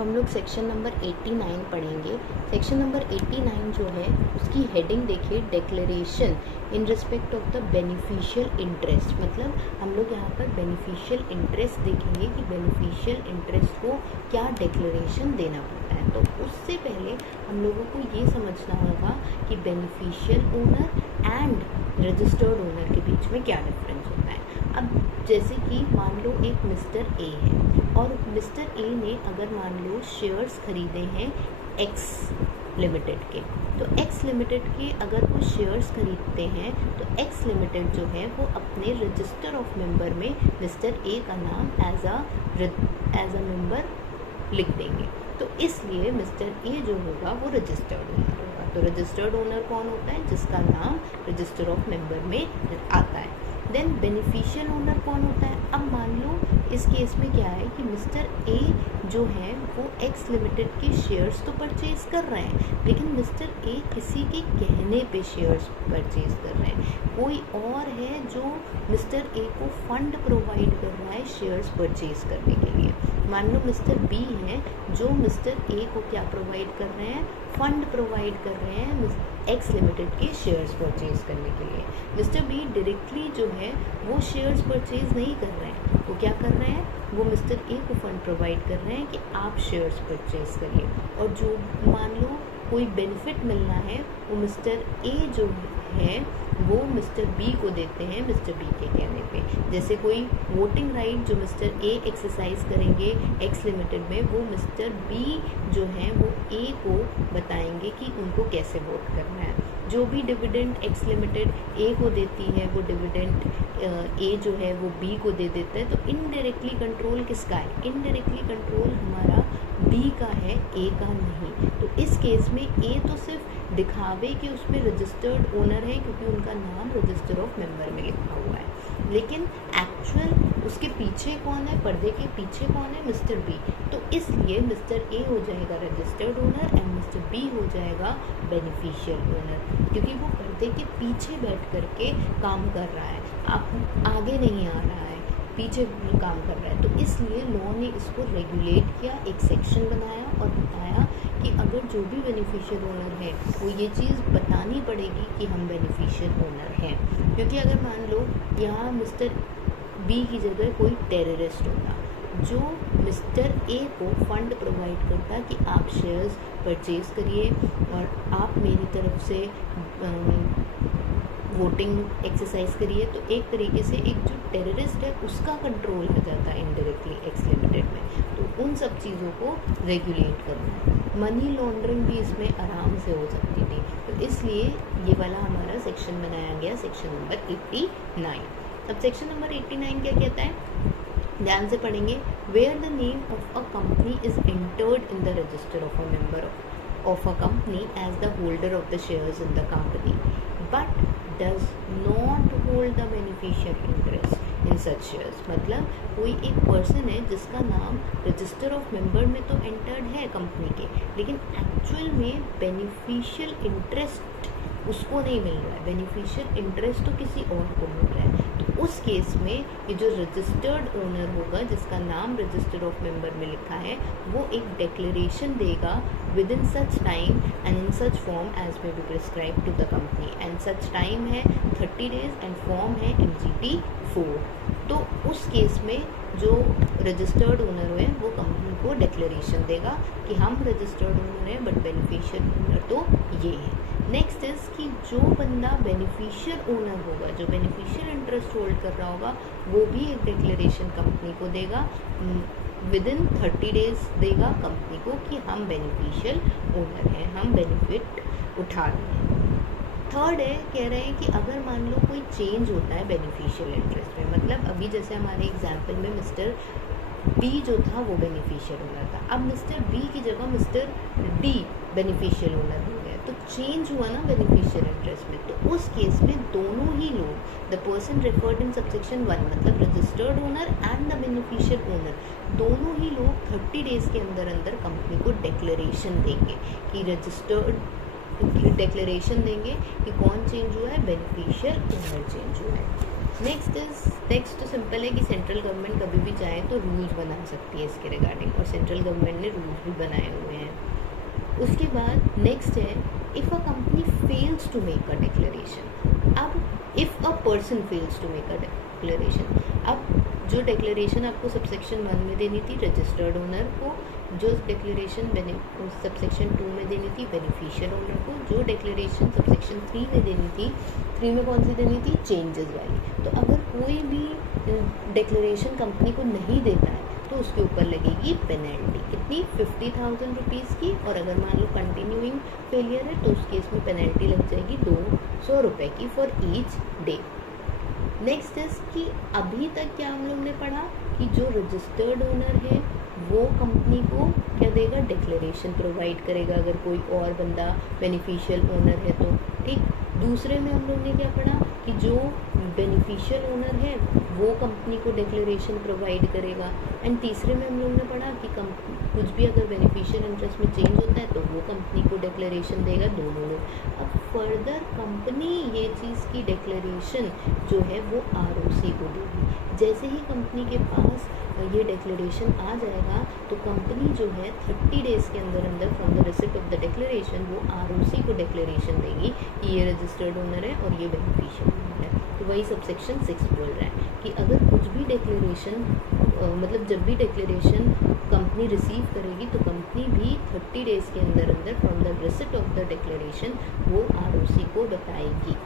तो हम लोग सेक्शन नंबर 89 पढ़ेंगे। सेक्शन नंबर 89 जो है उसकी हेडिंग देखिए, declaration in respect of the beneficial interest. मतलब हम लोग यहाँ पर बेनिफिशियल इंटरेस्ट देखेंगे कि बेनिफिशियल इंटरेस्ट को क्या डिक्लेरेशन देना पड़ता है। तो उससे पहले हम लोगों को ये समझना होगा कि beneficial owner and registered owner के बीच में क्या डिफरेंस होता है। अब जैसे कि मान लो एक मिस्टर ए है और मिस्टर ए ने अगर मान लो शेयर्स खरीदे हैं एक्स लिमिटेड के, तो एक्स लिमिटेड के अगर वो शेयर्स खरीदते हैं तो एक्स लिमिटेड जो है वो अपने रजिस्टर ऑफ मेंबर में मिस्टर ए का नाम एज अ मेंबर लिख देंगे। तो इसलिए मिस्टर ए जो होगा वो रजिस्टर्ड ओनर होगा। तो रजिस्टर्ड ओनर कौन होता है? जिसका नाम रजिस्टर ऑफ मेंबर में आता है। देन बेनिफिशियल ओनर कौन होता है? अब मान लो इस केस में क्या है कि मिस्टर ए जो है वो एक्स लिमिटेड के शेयर्स तो परचेज कर रहे हैं, लेकिन मिस्टर ए किसी के कहने पे शेयर्स परचेज कर रहे हैं। कोई और है जो मिस्टर ए को फंड प्रोवाइड कर रहा है शेयर्स परचेज करने के लिए। मान लो मिस्टर बी है जो मिस्टर ए को क्या प्रोवाइड कर रहे हैं? फंड प्रोवाइड कर रहे हैं एक्स लिमिटेड के शेयर्स परचेज करने के लिए। मिस्टर बी डायरेक्टली जो है वो शेयर्स परचेज नहीं कर रहे हैं, वो क्या कर रहे हैं? वो मिस्टर ए को फंड प्रोवाइड कर रहे हैं कि आप शेयर्स परचेज करिए। और जो मान लो कोई बेनिफिट मिलना है वो मिस्टर ए जो है वो मिस्टर बी को देते हैं मिस्टर बी के कहने पे। जैसे कोई वोटिंग राइट जो मिस्टर ए एक्सरसाइज करेंगे एक्स लिमिटेड में, वो मिस्टर बी जो है वो ए को बताएंगे कि उनको कैसे वोट करना है। जो भी डिविडेंड एक्स लिमिटेड ए को देती है वो डिविडेंड ए जो है वो बी को दे देता है। तो इनडायरेक्टली कंट्रोल किसका है? इनडायरेक्टली कंट्रोल हमारा बी का है, ए का नहीं। तो इस केस में ए तो सिर्फ दिखावे कि उसमें रजिस्टर्ड ओनर है क्योंकि उनका नाम रजिस्टर ऑफ मेंबर में लिखा हुआ है, लेकिन एक्चुअल उसके पीछे कौन है? पर्दे के पीछे कौन है? Mister B. तो इसलिए मिस्टर ए हो जाएगा registered owner and mister B हो जाएगा बेनिफिशियल ओनर, क्योंकि वो पर्दे के पीछे बैठ करके काम कर रहा है, आप आगे नहीं आ रहा है, पीछे काम कर रहा है। तो इसलिए लॉ ने इसको रेगुलेट किया, एक सेक्शन बनाया और बताया कि अगर जो भी बेनिफिशियल ओनर है वो ये चीज़ बतानी पड़ेगी कि हम बेनिफिशियल ओनर हैं। क्योंकि अगर मान लो यहाँ मिस्टर बी की जगह कोई टेररिस्ट होता जो मिस्टर ए को फंड प्रोवाइड करता कि आप शेयर्स परचेज करिए और आप मेरी तरफ से वोटिंग एक्सरसाइज करिए, तो एक तरीके से एक जो टेररिस्ट है उसका कंट्रोल हो जाता है इनडायरेक्टली एक्स लिमिटेड में। तो उन सब चीज़ों को रेगुलेट करना है। मनी लॉन्ड्रिंग भी इसमें आराम से हो सकती थी, तो इसलिए ये वाला हमारा सेक्शन बनाया गया, सेक्शन नंबर 89। अब सेक्शन नंबर 89 क्या कहता है? ध्यान से पढ़ेंगे। Where the name of a company is entered in the register of a member of a company as the holder of the shares in the company but does not hold the beneficial interest in such shares। मतलब कोई एक person है जिसका नाम register of member में तो entered है company के, लेकिन एक्चुअल में बेनिफिशियल इंटरेस्ट उसको नहीं मिल रहा है, बेनिफिशियल इंटरेस्ट तो किसी और को मिल रहा है। तो उस केस में ये जो रजिस्टर्ड ओनर होगा जिसका नाम रजिस्टर ऑफ मेंबर में लिखा है वो एक डिक्लेरेशन देगा within such time and in such form as may be prescribe to the company. And such time है 30 डेज एंड फॉर्म है MGT 4। तो उस केस में जो रजिस्टर्ड ओनर है वो कंपनी को डिक्लेरेशन देगा कि हम रजिस्टर्ड ओनर हैं बट बेनिफिशियल ओनर तो ये है। नेक्स्ट इज कि जो बंदा बेनिफिशियल ओनर होगा, जो बेनिफिशियल इंटरेस्ट होल्ड कर रहा होगा, वो भी एक डिक्लेरेशन कंपनी को देगा विद इन 30 डेज देगा कंपनी को कि हम बेनिफिशियल ओनर हैं, हम बेनिफिट उठा रहे हैं। थर्ड है, कह रहे हैं कि अगर मान लो कोई चेंज होता है बेनिफिशियल इंटरेस्ट में, मतलब अभी जैसे हमारे एग्जाम्पल में मिस्टर बी जो था वो बेनिफिशियल ओनर था, अब मिस्टर बी की जगह मिस्टर डी बेनिफिशियल ओनर हो गया, तो चेंज हुआ ना बेनिफिशियल इंटरेस्ट में। तो उस केस में दोनों ही लोग, the person referred in subsection 1 मतलब registered owner and the beneficial owner, दोनों ही लोग 30 डेज के अंदर अंदर कंपनी को डिक्लेरेशन देंगे कि रजिस्टर्ड डिक्लेरेशन देंगे कि कौन चेंज हुआ है? बेनिफिशियल ओनर चेंज हुआ है। नेक्स्ट तो सिंपल है कि सेंट्रल गवर्नमेंट कभी भी चाहे तो रूल्स बना सकती है इसके रिगार्डिंग, और सेंट्रल गवर्नमेंट ने रूल्स भी बनाए हुए हैं। उसके बाद नेक्स्ट है if a company fails to make a declaration. अब if a person fails to make a declaration, अब जो डिक्लेरेशन आपको सबसेक्शन 1 में देनी थी रजिस्टर्ड ओनर को, जो डिक्लेरेशन सबसेक्शन 2 में देनी थी बेनिफिशियल ओनर को, जो डिक्लेरेशन सबसेक्शन 3 में देनी थी, 3 में कौन सी देनी थी, चेंजेस वाली। तो अगर कोई भी डिक्लेरेशन कंपनी को नहीं देता है तो उसके ऊपर लगेगी पेनल्टी, कितनी, 50,000 रुपीज़ की, और अगर मान लो कंटिन्यूइंग फेलियर है तो उस केस में पेनल्टी लग जाएगी 200 रुपये की for each day. Next is कि अभी तक क्या हम लोग ने पढ़ा कि जो रजिस्टर्ड ओनर है वो कंपनी को क्या देगा, डिक्लेरेशन प्रोवाइड करेगा अगर कोई और बंदा बेनिफिशियल ओनर है तो, ठीक। दूसरे में हम लोग ने क्या पढ़ा कि जो बेनिफिशियल ओनर है वो कंपनी को डिक्लेरेशन प्रोवाइड करेगा, एंड तीसरे में हम लोग ने पढ़ा कि कुछ भी अगर बेनिफिशियल इंटरेस्ट में चेंज होता है तो वो कंपनी को डिक्लेरेशन देगा, दोनों लोग। अब फर्दर कंपनी ये चीज़ की डिक्लेरेशन जो है वो आरओसी को देगी। जैसे ही कंपनी के पास ये डिक्लेरेशन आ जाएगा तो कंपनी जो है 30 डेज़ के अंदर अंदर from the receipt of the declaration वो आरओसी को डिक्लेरेशन देगी कि ये रजिस्टर्ड ओनर है और ये बेनिफिशियल ओनर है। तो वही सबसेक्शन 6 बोल रहा है कि अगर कुछ भी डिक्लेरेशन मतलब जब भी डिक्लेरेशन कंपनी रिसीव करेगी तो कंपनी भी 30 डेज़ के अंदर अंदर from the receipt of the declaration वो आरओसी को बताएगी।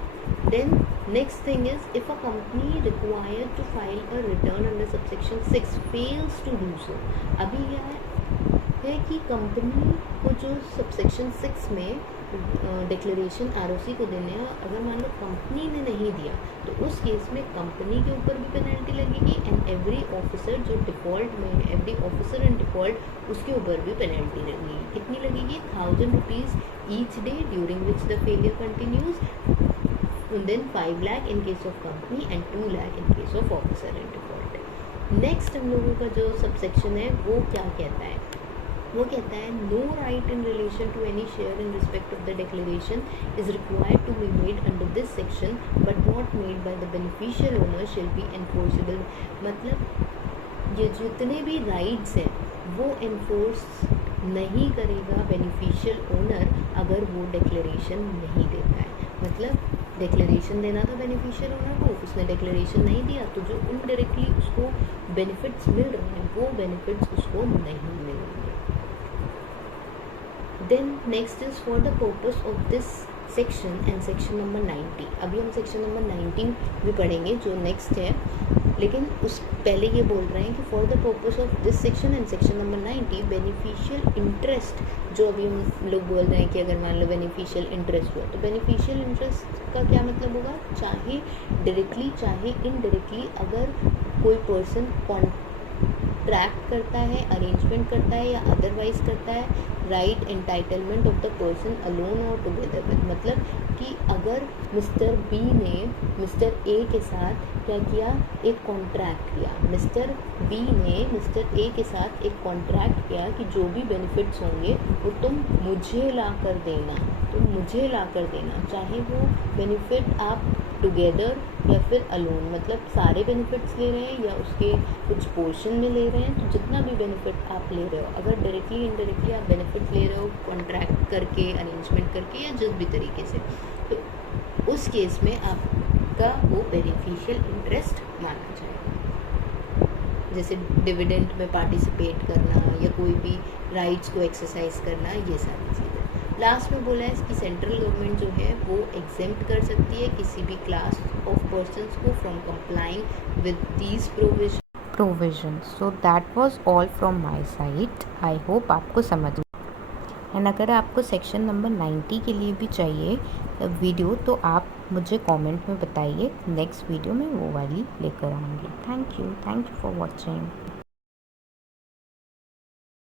Then next thing is if a company required to file a return under subsection 6 fails to do so, अभी क्या है कि कंपनी को जो सबसेक्शन 6 में डिक्लेरेशन आरओसी को देने हैं, अगर मान लो कंपनी ने नहीं दिया तो उस केस में कंपनी के ऊपर भी पेनल्टी लगेगी, एंड एवरी ऑफिसर जो डिफ़ॉल्ट में है, एवरी ऑफिसर इन डिफ़ॉल्ट उसके ऊपर भी पेनल्टी लगेगी। कितनी लगेगी, 1000 rupees each day during which the failure continues, then 5 lakh in case of company and 2 lakh in case of officer in default। Next हम लोगों का जो सबसेक्शन है वो क्या कहता है, वो कहता है no right in relation to any share in respect of the declaration is required to be made under this section but not made by the beneficial owner shall be enforceable. मतलब ये जितने भी राइट्स हैं वो enforce नहीं करेगा beneficial owner अगर वो डिक्लेरेशन नहीं देता है। मतलब डिक्लेरेशन देना था बेनिफिशियल ओनर को, उसने डिक्लेरेशन नहीं दिया तो जो इनडायरेक्टली उसको बेनिफिट्स मिल रहे हैं वो बेनिफिट्स उसको नहीं मिलेंगे। Then next is for the purpose of this section and section number 90। अभी हम सेक्शन नंबर 19 भी पढ़ेंगे जो नेक्स्ट है, लेकिन उस पहले ये बोल रहे हैं कि for the purpose of this section and section number 90 beneficial interest, जो अभी हम लोग बोल रहे हैं कि अगर मान लो बेनिफिशियल इंटरेस्ट हुआ तो बेनिफिशियल इंटरेस्ट का क्या मतलब होगा, चाहे डायरेक्टली चाहे इनडायरेक्टली अगर कोई पर्सन कॉन्ट्रैक्ट करता है, अरेंजमेंट करता है या अदरवाइज करता है, right entitlement of the person alone और टुगेदर विद। मतलब कि अगर मिस्टर बी ने मिस्टर ए के साथ क्या किया, एक कॉन्ट्रैक्ट किया, मिस्टर बी ने मिस्टर ए के साथ एक कॉन्ट्रैक्ट किया कि जो भी बेनिफिट्स होंगे वो तुम मुझे ला कर देना, तुम मुझे ला कर देना, चाहे वो बेनिफिट आप टुगेदर या फिर अलोन, मतलब सारे बेनिफिट्स ले रहे हैं या उसके कुछ पोर्शन में ले रहे हैं, तो जितना भी बेनिफिट आप ले रहे हो, अगर डायरेक्टली इनडायरेक्टली आप बेनिफिट ले रहे हो कॉन्ट्रैक्ट करके, अरेंजमेंट करके या जिस भी तरीके से, तो उस केस में आपका वो बेनिफिशियल इंटरेस्ट माना जाएगा। जैसे डिविडेंड में पार्टिसिपेट करना या कोई भी राइट्स को एक्सरसाइज करना, ये सारी चीज़ें। लास्ट में बोला है कि सेंट्रल गवर्नमेंट जो है वो एग्जेम्प्ट कर सकती है किसी भी क्लास ऑफ पर्सन्स को from complying with these provisions। So that was all from my side। I hope आपको समझ। एंड अगर आपको सेक्शन नंबर 90 के लिए भी चाहिए वीडियो तो आप मुझे कमेंट में बताइए, नेक्स्ट वीडियो में वो वाली लेकर आऊँगी। Thank you for watching.